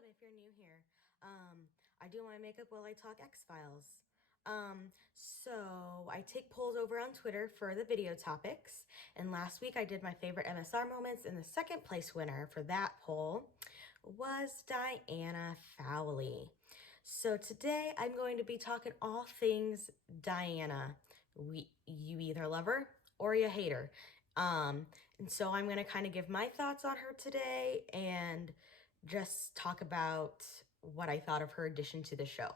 welcome if you're new here. I do my makeup while I talk X-Files. So I take polls over on Twitter for the video topics, and last week I did my favorite MSR moments, and the second place winner for that poll was Diana Fowley. So today I'm going to be talking all things Diana. You either love her or you hate her. And so I'm going to kind of give my thoughts on her today and just talk about what I thought of her addition to the show.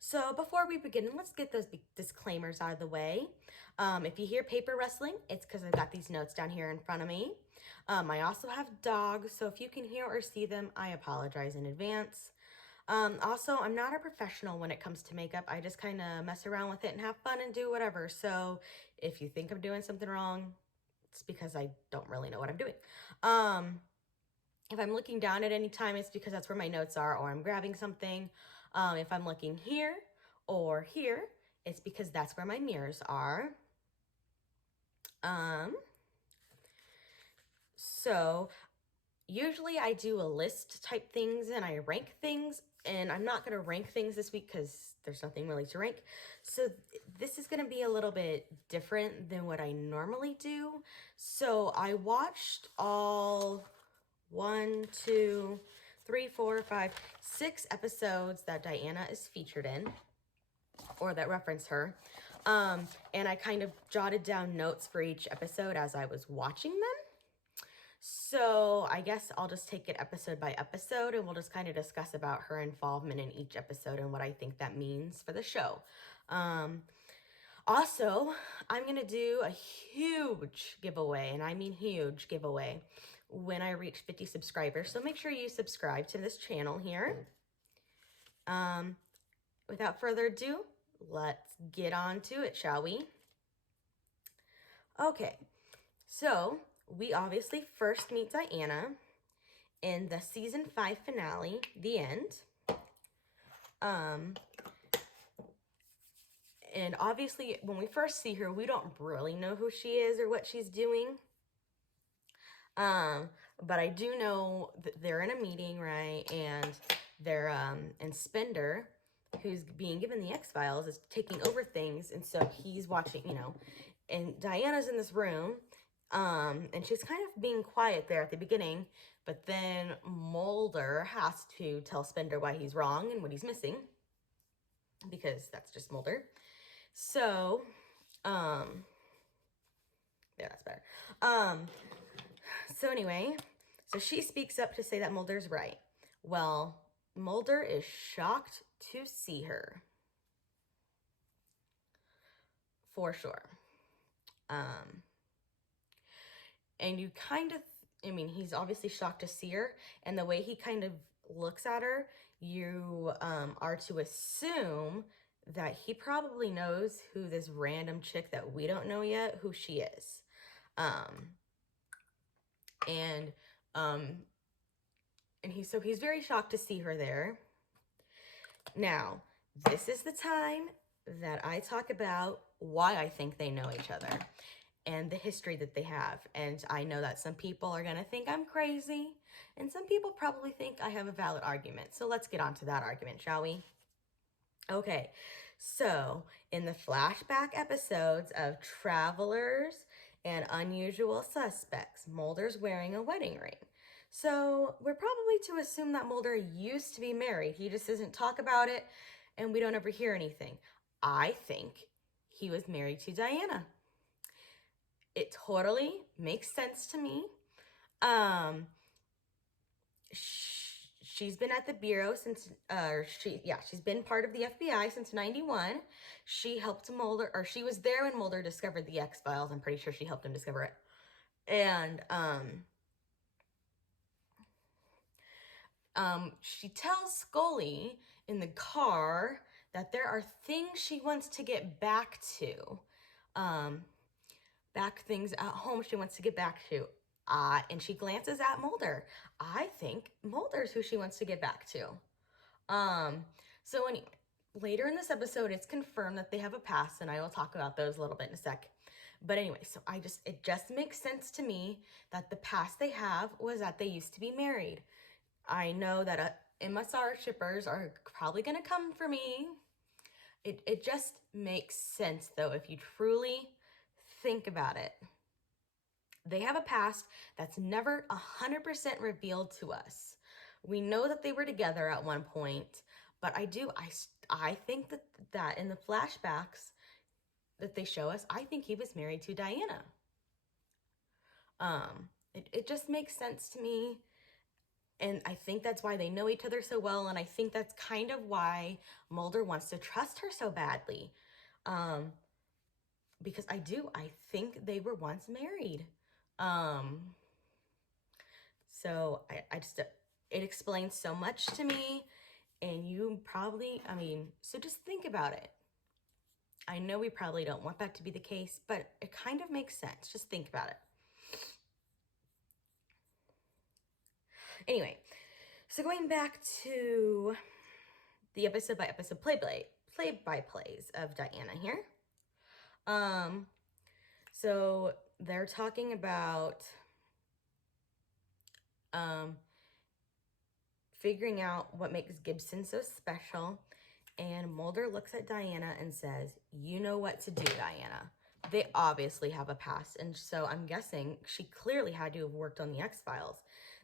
So before we begin, let's get those disclaimers out of the way. If you hear paper rustling, it's because I've got these notes down here in front of me. I also have dogs, so if you can hear or see them, I apologize in advance. Also, I'm not a professional when it comes to makeup. I just kind of mess around with it and have fun and do whatever. So if you think I'm doing something wrong, it's because I don't really know what I'm doing. If I'm looking down at any time, it's because that's where my notes are, or I'm grabbing something. If I'm looking here or here, it's because that's where my mirrors are. So usually I do a list type things and I rank things, and I'm not going to rank things this week because there's nothing really to rank. So this is going to be a little bit different than what I normally do. So I watched all 1, 2, 3, 4, 5, 6 episodes that Diana is featured in, or that reference her. And I kind of jotted down notes for each episode as I was watching them. So I guess I'll just take it episode by episode, and we'll just kind of discuss about her involvement in each episode and what I think that means for the show. Also, I'm going to do a huge giveaway, and I mean huge giveaway, when I reach 50 subscribers. So make sure you subscribe to this channel here. Without further ado, let's get on to it, shall we? Okay, so we obviously first meet Diana in the season 5 finale, The End. And obviously, when we first see her, we don't really know who she is or what she's doing. But I do know that they're in a meeting, right? And they're, and Spender, who's being given the X-Files, is taking over things. And so he's watching, you know, and Diana's in this room. And she's kind of being quiet there at the beginning, but then Mulder has to tell Spender why he's wrong and what he's missing, because that's just Mulder. So, yeah, that's better. So anyway, so she speaks up to say that Mulder's right. Well, Mulder is shocked to see her. For sure. And you kind of, I mean, he's obviously shocked to see her, and the way he kind of looks at her, you are to assume that he probably knows who this random chick that we don't know yet, who she is. So he's very shocked to see her there. Now, this is the time that I talk about why I think they know each other and the history that they have. And I know that some people are going to think I'm crazy, and some people probably think I have a valid argument. So let's get on to that argument, shall we? Okay, so in the flashback episodes of Travelers and Unusual Suspects, Mulder's wearing a wedding ring. So we're probably to assume that Mulder used to be married. He just doesn't talk about it, and we don't ever hear anything. I think he was married to Diana. It totally makes sense to me. She's been at the Bureau since, she's been part of the FBI since 91. She helped Mulder, or she was there when Mulder discovered the X-Files. I'm pretty sure she helped him discover it. And, she tells Scully in the car that there are things she wants to get back to. Things at home she wants to get back to. And she glances at Mulder. I think Mulder's who she wants to get back to. So anyway, later in this episode, it's confirmed that they have a past, and I will talk about those a little bit in a sec. But anyway, so it just makes sense to me that the past they have was that they used to be married. I know that MSR shippers are probably going to come for me. It just makes sense, though, if you truly think about it. They have a past that's never 100% revealed to us. We know that they were together at one point, but I think that in the flashbacks that they show us, I think he was married to Diana. It just makes sense to me. And I think that's why they know each other so well. And I think that's kind of why Mulder wants to trust her so badly. Because I think they were once married. So I just, it explains so much to me. And you probably, so just think about it. I know we probably don't want that to be the case, but it kind of makes sense. Just think about it. Anyway, so going back to the episode by episode play-by-plays of Diana here. So they're talking about figuring out what makes Gibson so special. And Mulder looks at Diana and says, "You know what to do, Diana." They obviously have a past, and so I'm guessing she clearly had to have worked on the X-Files.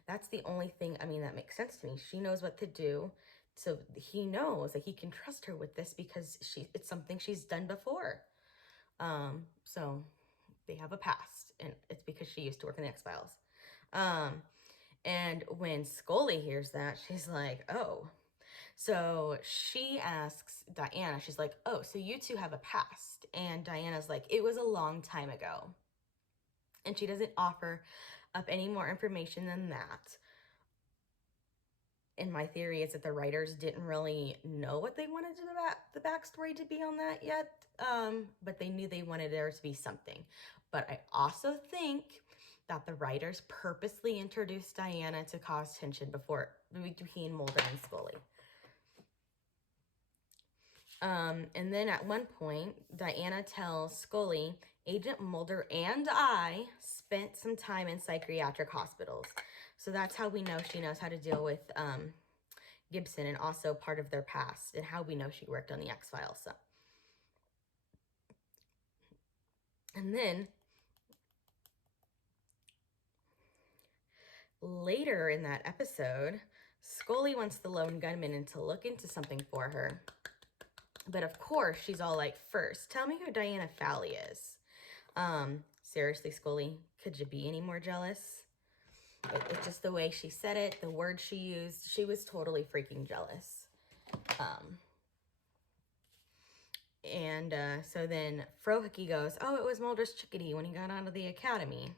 That's the only thing, that makes sense to me. She knows what to do, so he knows that he can trust her with this because it's something she's done before. So they have a past, and it's because she used to work in the X-Files. And when Scully hears that, she's like, "Oh." So she asks Diana, she's like, "Oh, so you two have a past." And Diana's like, "It was a long time ago." And she doesn't offer up any more information than that. And my theory is that the writers didn't really know what they wanted the backstory to be on that yet. But they knew they wanted there to be something. But I also think that the writers purposely introduced Diana to cause tension between Mulder and Scully. And then at one point, Diana tells Scully, "Agent Mulder and I spent some time in psychiatric hospitals." So that's how we know she knows how to deal with Gibson, and also part of their past, and how we know she worked on the X-Files. So. And then later in that episode, Scully wants the lone gunman to look into something for her. But of course, she's all like, "First, tell me who Diana Fowley is." Seriously, Scully, could you be any more jealous? It's just the way she said it, the words she used. She was totally freaking jealous. So then Frohickey goes, "Oh, it was Mulder's chickadee when he got onto the academy."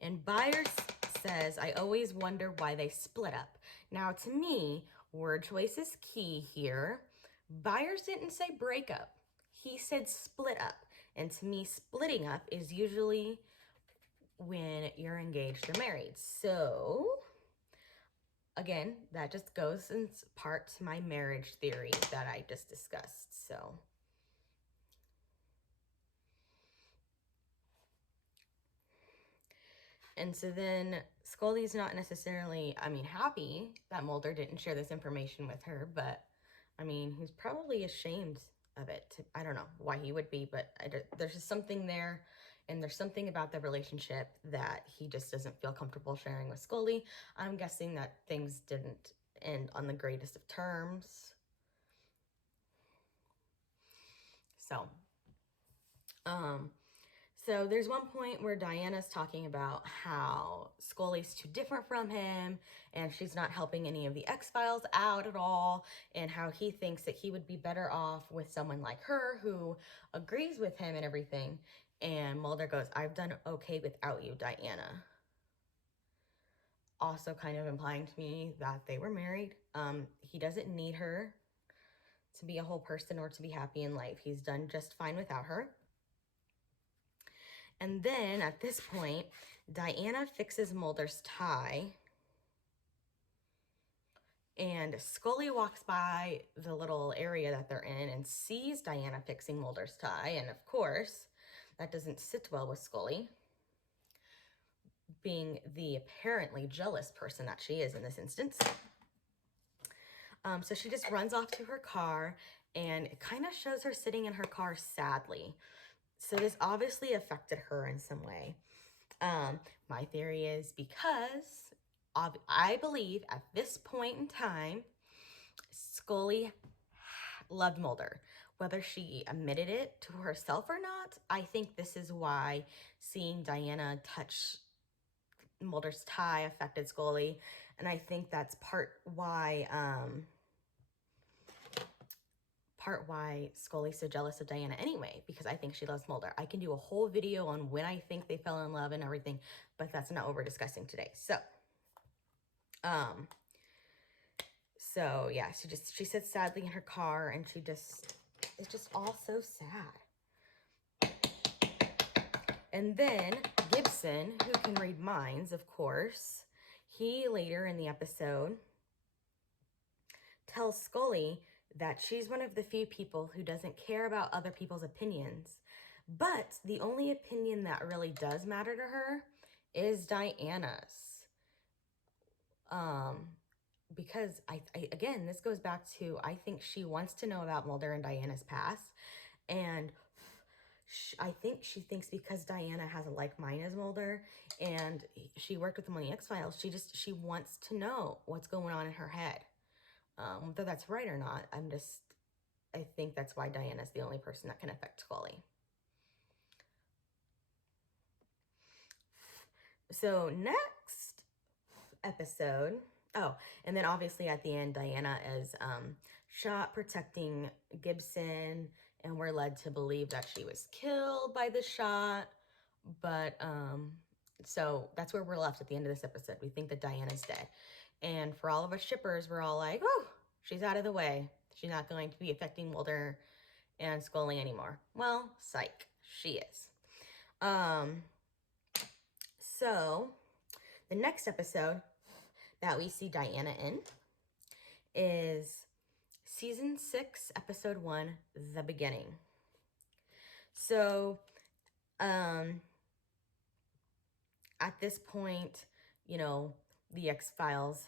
And Byers says, "I always wonder why they split up." Now, to me, word choice is key here. Byers didn't say breakup. He said split up. And to me, splitting up is usually when you're engaged or married. So, again, that just goes in part to my marriage theory that I just discussed. So, and so then Scully's not necessarily, happy that Mulder didn't share this information with her, but he's probably ashamed of it. I don't know why he would be, but there's just something there, and there's something about the relationship that he just doesn't feel comfortable sharing with Scully. I'm guessing that things didn't end on the greatest of terms. So, so there's one point where Diana's talking about how Scully's too different from him, and she's not helping any of the X-Files out at all, and how he thinks that he would be better off with someone like her who agrees with him and everything. And Mulder goes, "I've done okay without you, Diana." Also kind of implying to me that they were married. He doesn't need her to be a whole person or to be happy in life. He's done just fine without her. And then at this point, Diana fixes Mulder's tie, and Scully walks by the little area that they're in and sees Diana fixing Mulder's tie. And of course, that doesn't sit well with Scully. being the apparently jealous person that she is in this instance. So she just runs off to her car, and it kind of shows her sitting in her car sadly. So this obviously affected her in some way. My theory is because I believe at this point in time, Scully loved Mulder. Whether she admitted it to herself or not, I think this is why seeing Diana touch Mulder's tie affected Scully. And I think that's part why Scully's so jealous of Diana anyway, because I think she loves Mulder. I can do a whole video on when I think they fell in love and everything, but that's not what we're discussing today. So yeah, she sits sadly in her car, and it's just all so sad. And then Gibson, who can read minds, of course, he later in the episode tells Scully that she's one of the few people who doesn't care about other people's opinions. But the only opinion that really does matter to her is Diana's. Because again, this goes back to, I think she wants to know about Mulder and Diana's past. And I think she thinks because Diana has a like mind as Mulder and she worked with him on the X-Files, she wants to know what's going on in her head. Whether that's right or not, I think that's why Diana's the only person that can affect Scully. So next episode, and then obviously at the end, Diana is shot protecting Gibson, and we're led to believe that she was killed by the shot. But so that's where we're left at the end of this episode. We think that Diana's dead. And for all of us shippers, we're all like, oh, she's out of the way. She's not going to be affecting Mulder and Scully anymore. Well, psych, she is. So the next episode that we see Diana in is season 6, episode 1, The Beginning. So, at this point, you know, the X-Files,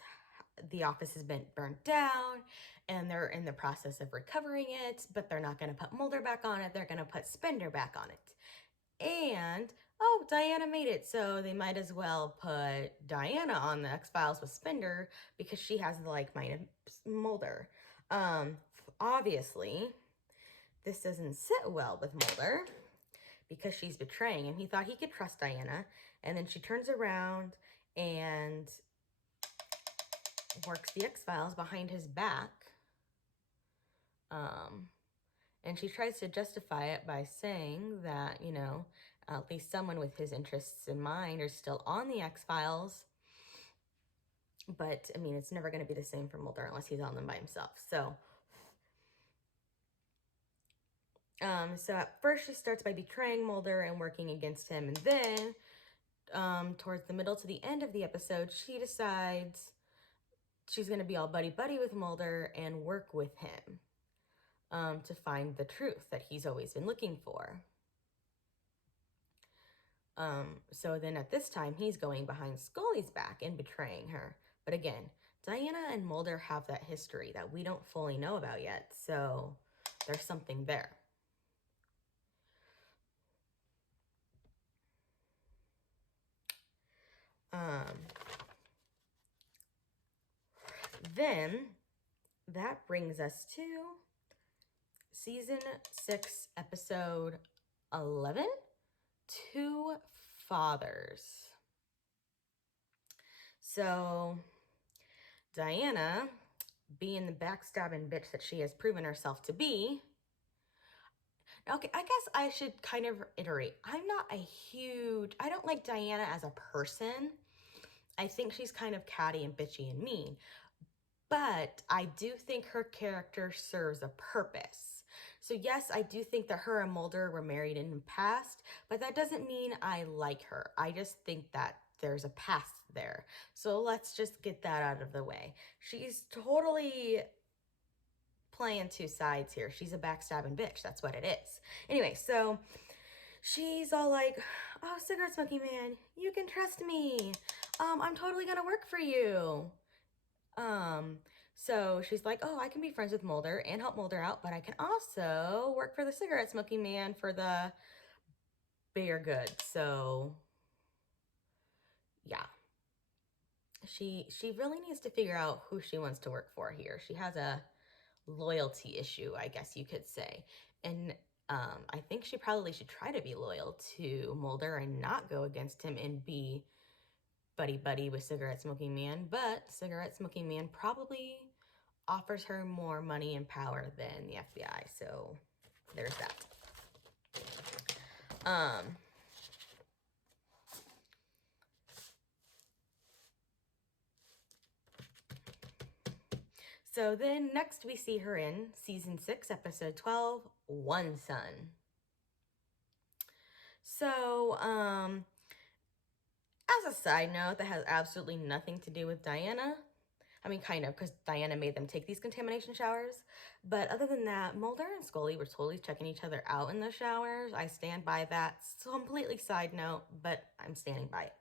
the office has been burnt down, and they're in the process of recovering it, but they're not going to put Mulder back on it. They're going to put Spender back on it. And, oh, Diana made it, so they might as well put Diana on the X-Files with Spender because she has the like-minded Mulder. Obviously, this doesn't sit well with Mulder because she's betraying him. He thought he could trust Diana, and then she turns around and works the X-Files behind his back. And she tries to justify it by saying that, you know, at least someone with his interests in mind are still on the X-Files. But, I mean, it's never going to be the same for Mulder unless he's on them by himself. So at first she starts by betraying Mulder and working against him. And then, towards the middle to the end of the episode, she decides she's going to be all buddy-buddy with Mulder and work with him to find the truth that he's always been looking for. So then at this time, he's going behind Scully's back and betraying her. But again, Diana and Mulder have that history that we don't fully know about yet, so there's something there. Then that brings us to season 6, episode 11, Two Fathers. So Diana, being the backstabbing bitch that she has proven herself to be, okay, I guess I should kind of reiterate, I don't like Diana as a person. I think she's kind of catty and bitchy and mean, but I do think her character serves a purpose. So yes, I do think that her and Mulder were married in the past, but that doesn't mean I like her. I just think that there's a past there. So let's just get that out of the way. She's totally playing two sides here. She's a backstabbing bitch. That's what it is. Anyway, so she's all like, oh, cigarette smoking man, you can trust me. I'm totally gonna work for you. So she's like, oh, I can be friends with Mulder and help Mulder out, but I can also work for the cigarette smoking man for the bigger good. So yeah, she really needs to figure out who she wants to work for here. She has a loyalty issue, I guess you could say. And I think she probably should try to be loyal to Mulder and not go against him and be buddy-buddy with Cigarette Smoking Man. But Cigarette Smoking Man probably offers her more money and power than the FBI. So there's that. So then next we see her in season 6, episode 12, One Sun. So, as a side note, that has absolutely nothing to do with Diana. I mean, kind of, because Diana made them take these contamination showers. But other than that, Mulder and Scully were totally checking each other out in the showers. I stand by that. It's completely side note, but I'm standing by it.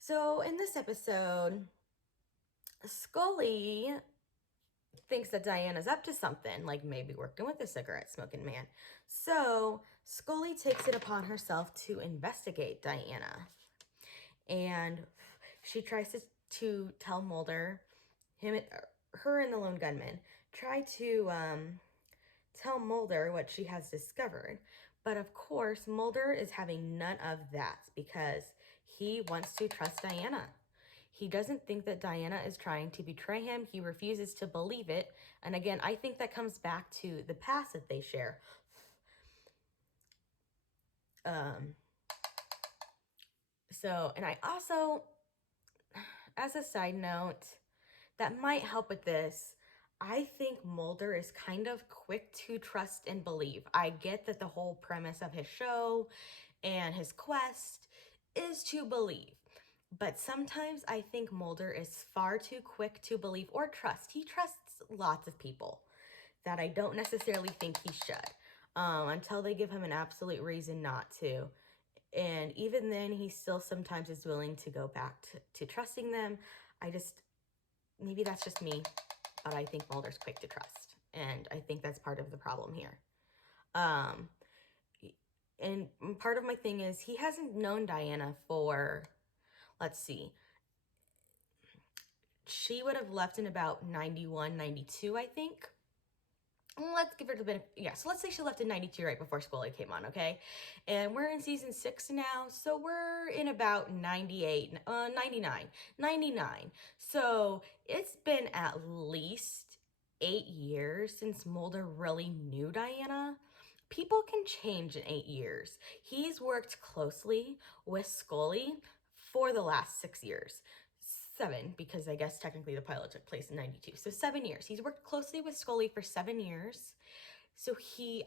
So in this episode, Scully thinks that Diana's up to something, like maybe working with the cigarette smoking man. So Scully takes it upon herself to investigate Diana. And she tries to tell Mulder, her and the lone gunman, try to tell Mulder what she has discovered. But of course, Mulder is having none of that because he wants to trust Diana. He doesn't think that Diana is trying to betray him. He refuses to believe it. And again, I think that comes back to the past that they share. And I also, as a side note, that might help with this, I think Mulder is kind of quick to trust and believe. I get that the whole premise of his show and his quest is to believe. But sometimes I think Mulder is far too quick to believe or trust. He trusts lots of people that I don't necessarily think he should, until they give him an absolute reason not to. And even then, he still sometimes is willing to go back to trusting them. Maybe that's just me, but I think Mulder's quick to trust. And I think that's part of the problem here. And part of my thing is he hasn't known Diana for, let's see, she would have left in about 91, 92, I think. Let's give her the benefit. Yeah, so let's say she left in 92 right before Scully came on, okay? And we're in season 6 now, so we're in about 99. So it's been at least 8 years since Mulder really knew Diana. People can change in 8 years. He's worked closely with Scully for the last 6 years. 7, because I guess technically the pilot took place in 92. So 7 years. He's worked closely with Scully for 7 years. So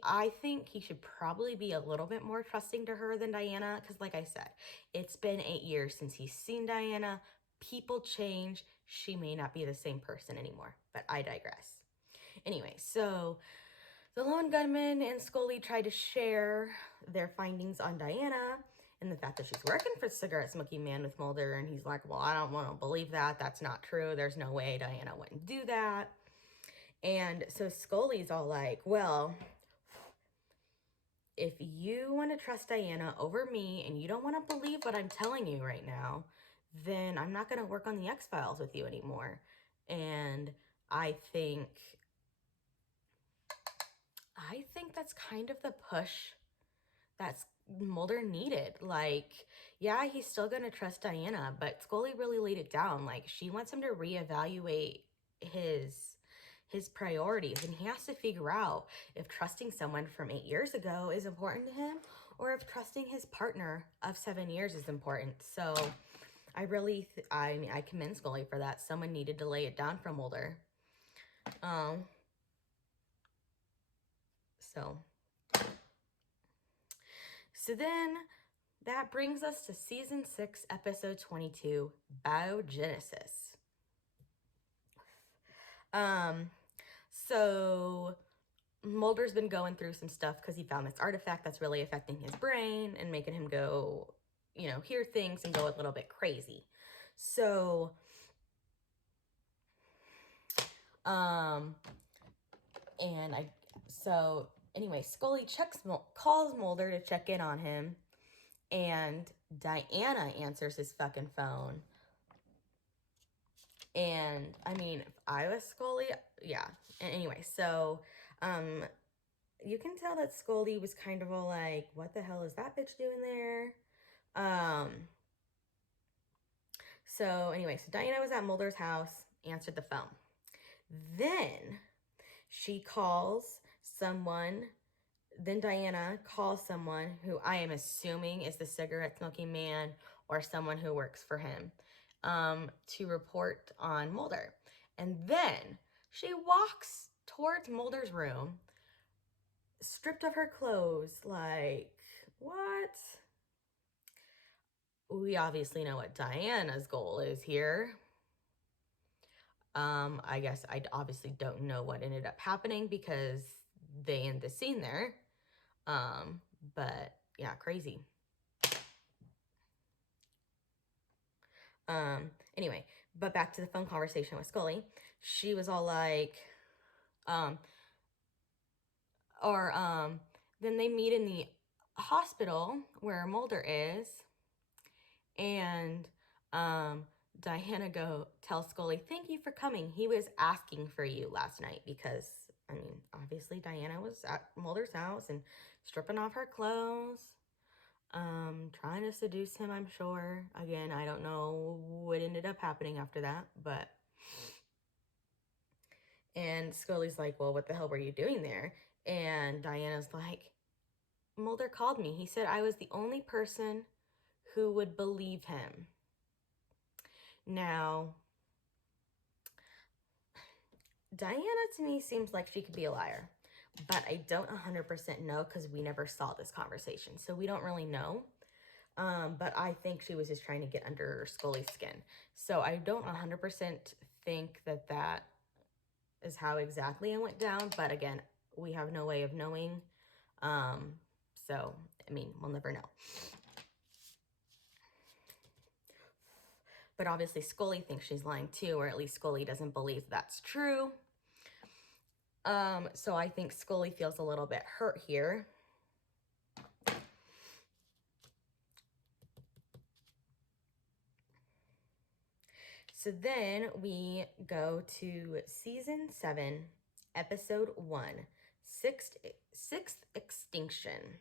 I think he should probably be a little bit more trusting to her than Diana. Because like I said, it's been 8 years since he's seen Diana. People change. She may not be the same person anymore. But I digress. Anyway, so the lone gunman and Scully try to share their findings on Diana and the fact that she's working for Cigarette Smoking Man with Mulder, and he's like, well, I don't want to believe that. That's not true. There's no way Diana wouldn't do that. And so Scully's all like, well, if you want to trust Diana over me and you don't want to believe what I'm telling you right now, then I'm not going to work on the X-Files with you anymore. And I think that's kind of the push that's Mulder needed. Like, yeah, he's still gonna trust Diana, but Scully really laid it down. Like, she wants him to reevaluate his priorities, and he has to figure out if trusting someone from 8 years ago is important to him, or if trusting his partner of 7 years is important. So I commend Scully for that. Someone needed to lay it down for Mulder. So then that brings us to season 6, episode 22, Biogenesis. So Mulder's been going through some stuff because he found this artifact that's really affecting his brain and making him go, you know, hear things and go a little bit crazy. So, anyway, Scully calls Mulder to check in on him, and Diana answers his fucking phone. And I mean, if I was Scully, yeah. And anyway, so, you can tell that Scully was kind of all like, what the hell is that bitch doing there? So anyway, so Diana was at Mulder's house, answered the phone. Then she calls someone, then Diana calls someone who I am assuming is the cigarette smoking man or someone who works for him, to report on Mulder. And then she walks towards Mulder's room, stripped of her clothes, like, what? We obviously know what Diana's goal is here. I guess I obviously don't know what ended up happening because they end the scene there. But yeah, crazy. Anyway, but back to the phone conversation with Scully. She was all like, then they meet in the hospital where Mulder is, and Diana tells Scully, thank you for coming. He was asking for you last night because, I mean, obviously Diana was at Mulder's house and stripping off her clothes, trying to seduce him, I'm sure. Again, I don't know what ended up happening after that, but... And Scully's like, well, what the hell were you doing there? And Diana's like, Mulder called me. He said I was the only person who would believe him. Now, Diana to me seems like she could be a liar, but I don't 100% know because we never saw this conversation, so we don't really know. But I think she was just trying to get under Scully's skin. So I don't 100% think that that is how exactly it went down, but again, we have no way of knowing. So, I mean, we'll never know. But obviously Scully thinks she's lying too, or at least Scully doesn't believe that's true. So I think Scully feels a little bit hurt here. So then we go to season 7, episode 1, Sixth Extinction.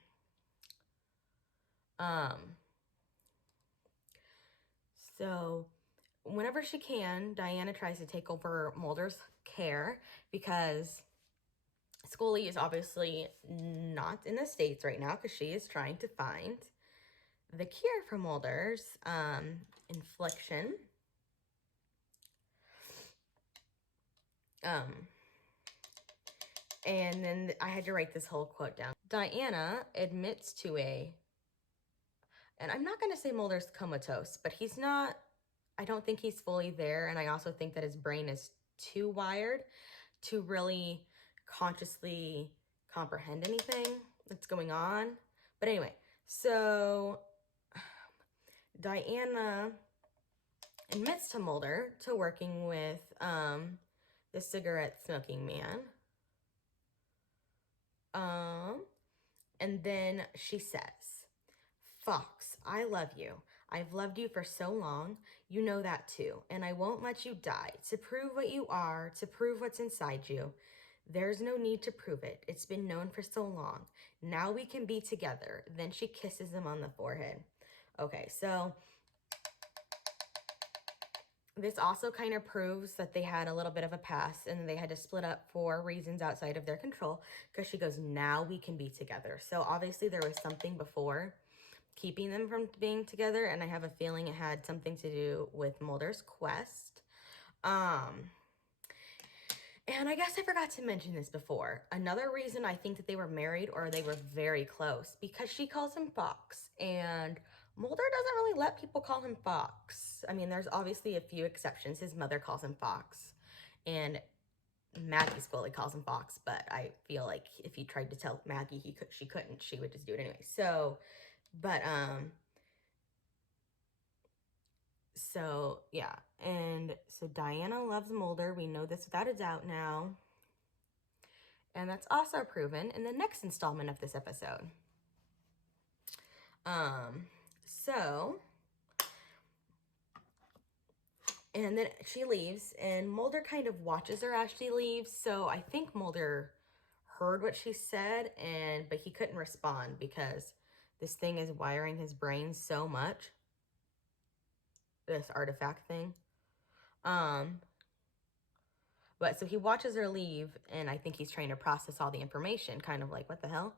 So whenever she can, Diana tries to take over Mulder's care because Scully is obviously not in the States right now because she is trying to find the cure for Mulder's infliction. And then I had to write this whole quote down. Diana admits to and I'm not going to say Mulder's comatose, but he's not, I don't think he's fully there. And I also think that his brain is too wired to really consciously comprehend anything that's going on. But anyway, so Diana admits to Mulder to working with the cigarette smoking man. And then she says, Fox, I love you. I've loved you for so long. You know that too. And I won't let you die. To prove what you are, to prove what's inside you. There's no need to prove it. It's been known for so long. Now we can be together. Then she kisses him on the forehead. Okay, so this also kind of proves that they had a little bit of a past and they had to split up for reasons outside of their control because she goes, now we can be together. So obviously there was something before keeping them from being together, and I have a feeling it had something to do with Mulder's quest. And I guess I forgot to mention this before. Another reason I think that they were married or they were very close, because she calls him Fox, and Mulder doesn't really let people call him Fox. I mean, there's obviously a few exceptions. His mother calls him Fox, and Maggie Scully calls him Fox, but I feel like if you tried to tell Maggie she couldn't, she would just do it anyway. So, but, so yeah. And so Diana loves Mulder. We know this without a doubt now. And that's also proven in the next installment of this episode. So, and then she leaves, and Mulder kind of watches her as she leaves. So I think Mulder heard what she said, but he couldn't respond because this thing is wiring his brain so much. This artifact thing. But so he watches her leave, and I think he's trying to process all the information, kind of like, what the hell?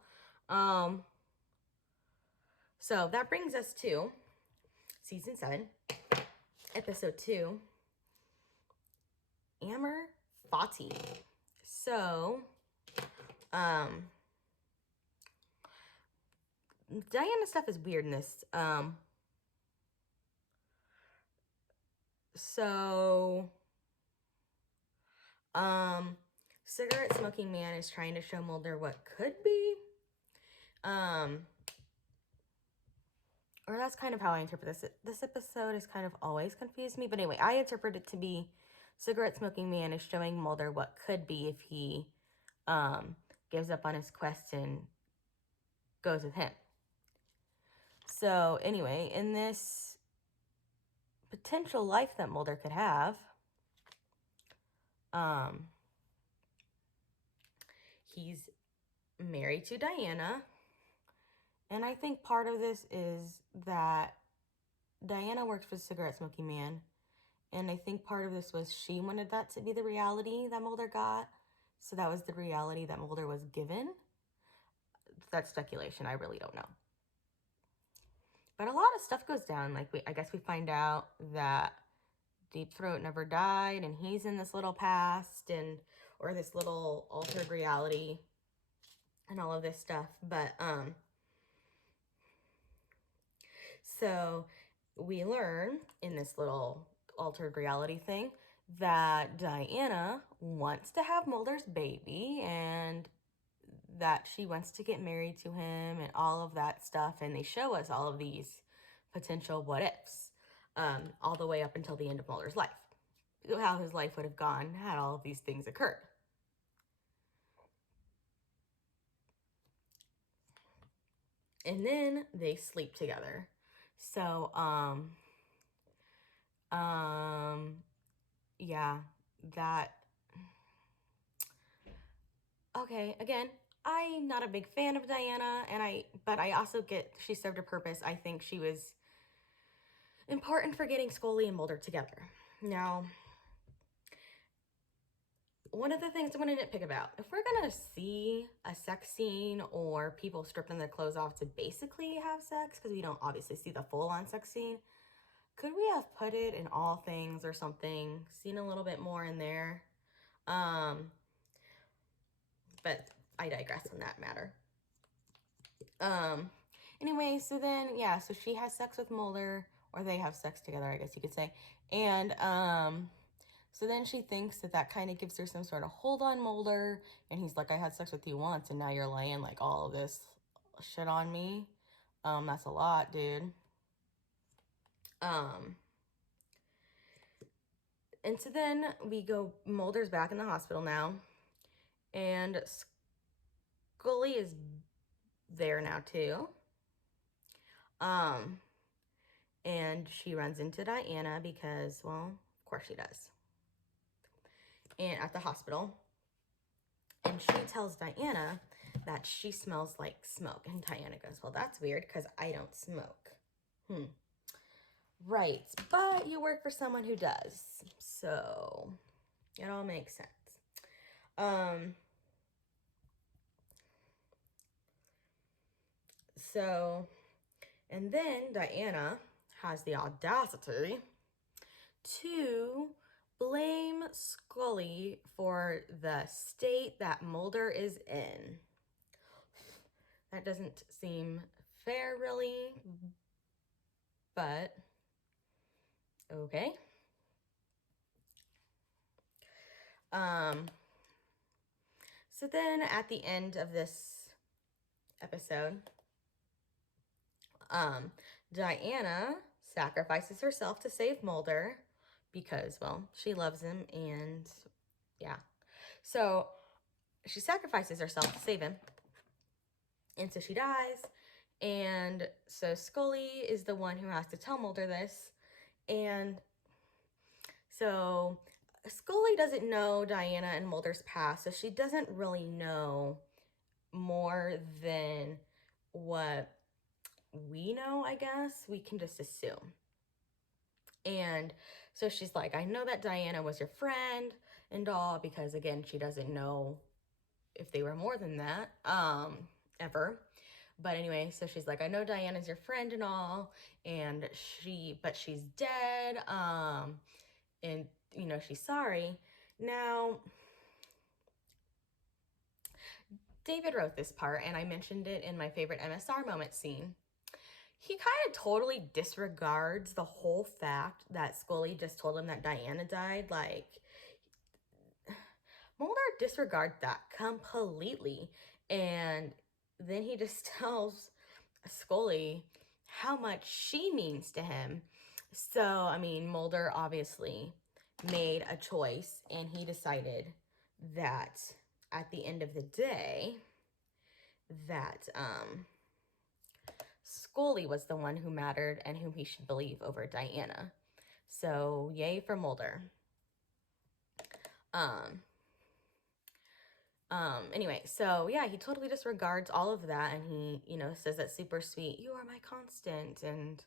So that brings us to season 7, episode 2, Amor Fati. So, Diana stuff is weird in this. Cigarette smoking man is trying to show Mulder what could be. Or that's kind of how I interpret this. This episode has kind of always confused me. But anyway, I interpret it to be cigarette smoking man is showing Mulder what could be if he gives up on his quest and goes with him. So anyway, in this potential life that Mulder could have, he's married to Diana. And I think part of this is that Diana worked for the cigarette smoking man. And I think part of this was she wanted that to be the reality that Mulder got. So that was the reality that Mulder was given. That's speculation. I really don't know. But a lot of stuff goes down. Like, I guess we find out that Deep Throat never died, and he's in this little past, or this little altered reality, and all of this stuff. But, so we learn in this little altered reality thing that Diana wants to have Mulder's baby, and that she wants to get married to him, and all of that stuff. And they show us all of these potential what ifs, all the way up until the end of Mulder's life. How his life would have gone had all of these things occurred. And then they sleep together. So, yeah, that, okay, again, I'm not a big fan of Diana, but I also get she served a purpose. I think she was important for getting Scully and Mulder together. Now, one of the things I'm going to nitpick about, if we're going to see a sex scene or people stripping their clothes off to basically have sex, because we don't obviously see the full-on sex scene, could we have put it in All Things or something, seen a little bit more in there? But I digress on that matter. Anyway, so then, yeah, so she has sex with Mulder, or they have sex together, I guess you could say. And, so then she thinks that kind of gives her some sort of hold on Mulder. And he's like, I had sex with you once, and now you're laying, like, all of this shit on me. That's a lot, dude. And so then Mulder's back in the hospital now. And Scully is there now, too. And she runs into Diana because, well, of course she does. And at the hospital. And she tells Diana that she smells like smoke. And Diana goes, well, that's weird because I don't smoke. Right. But you work for someone who does. So it all makes sense. And then Diana has the audacity to blame Scully for the state that Mulder is in. That doesn't seem fair, really, but okay. So then at the end of this episode, Diana sacrifices herself to save Mulder because, well, she loves him, and yeah. So she sacrifices herself to save him, and so she dies. And so Scully is the one who has to tell Mulder this, and so Scully doesn't know Diana and Mulder's past, so she doesn't really know more than what we know, I guess. We can just assume. And so she's like, I know that Diana was your friend and all, because again, she doesn't know if they were more than that, ever. But anyway, so she's like, I know Diana's your friend and all, and but she's dead, and, you know, she's sorry. Now, David wrote this part, and I mentioned it in my favorite MSR moment scene. He kind of totally disregards the whole fact that Scully just told him that Diana died. Like, Mulder disregards that completely. And then he just tells Scully how much she means to him. So, I mean, Mulder obviously made a choice, and he decided that at the end of the day, that Scully was the one who mattered and whom he should believe over Diana. So, yay for Mulder. Anyway, so yeah, he totally disregards all of that, and he, you know, says that super sweet, you are my constant and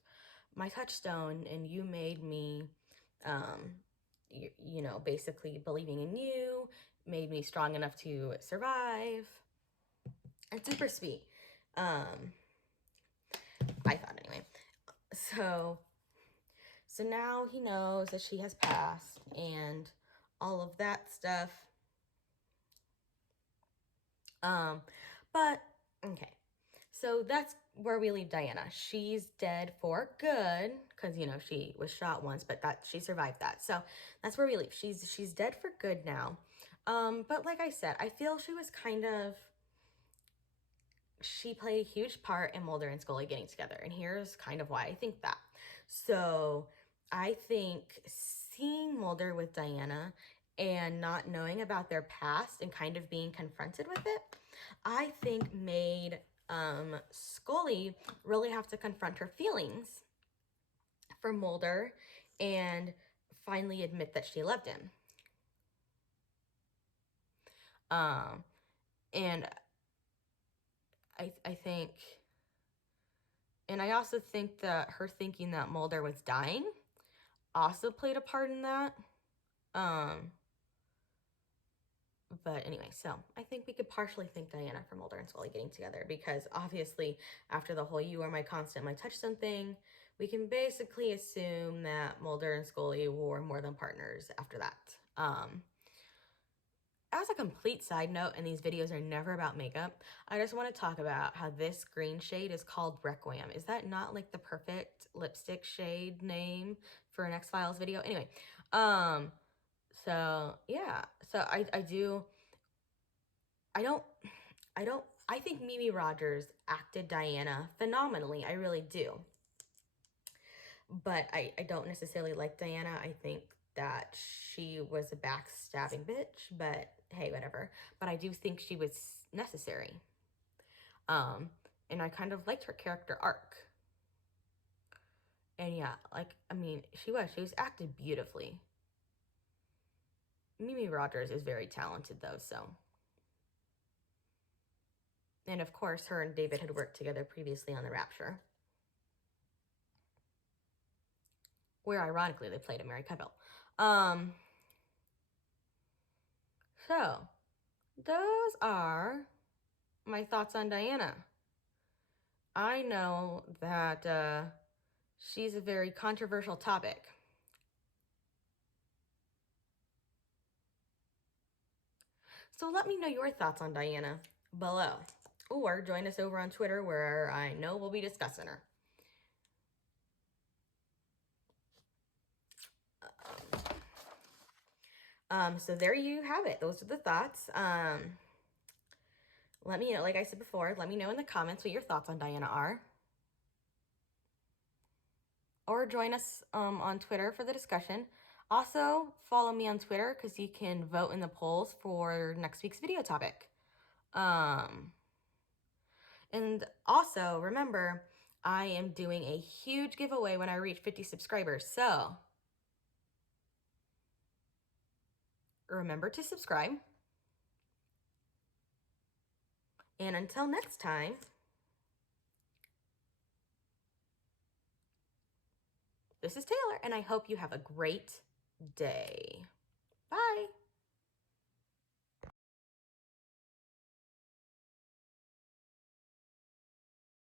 my touchstone, and you made me, you know, basically believing in you, made me strong enough to survive. And super sweet. I thought anyway. So now he knows that she has passed and all of that stuff. But okay. So that's where we leave Diana. She's dead for good because, you know, she was shot once, but that she survived that. So that's where we leave. She's dead for good now. But like I said, I feel she played a huge part in Mulder and Scully getting together. And here's kind of why I think that. So I think seeing Mulder with Diana and not knowing about their past and kind of being confronted with it, I think made Scully really have to confront her feelings for Mulder and finally admit that she loved him. And I think, and I also think that her thinking that Mulder was dying also played a part in that. But anyway, so I think we could partially thank Diana for Mulder and Scully getting together, because obviously after the whole you are my constant, my touchstone thing, we can basically assume that Mulder and Scully were more than partners after that. As a complete side note, and these videos are never about makeup, I just want to talk about how this green shade is called Requiem. Is that not like the perfect lipstick shade name for an X-Files video? Anyway, so yeah, so I think Mimi Rogers acted Diana phenomenally. I really do. But I don't necessarily like Diana. I think that she was a backstabbing bitch, but hey, whatever. But I do think she was necessary. And I kind of liked her character arc. And yeah, like, I mean, she was acted beautifully. Mimi Rogers is very talented though, so. And of course, her and David had worked together previously on The Rapture, where ironically they played a married couple. So those are my thoughts on Diana. I know that she's a very controversial topic. So let me know your thoughts on Diana below, or join us over on Twitter, where I know we'll be discussing her. So there you have it. Those are the thoughts. let me know, like I said before, let me know in the comments what your thoughts on Diana are. Or join us on Twitter for the discussion. Also, follow me on Twitter because you can vote in the polls for next week's video topic. And also, remember, I am doing a huge giveaway when I reach 50 subscribers. So, remember to subscribe. And until next time, this is Taylor, and I hope you have a great day.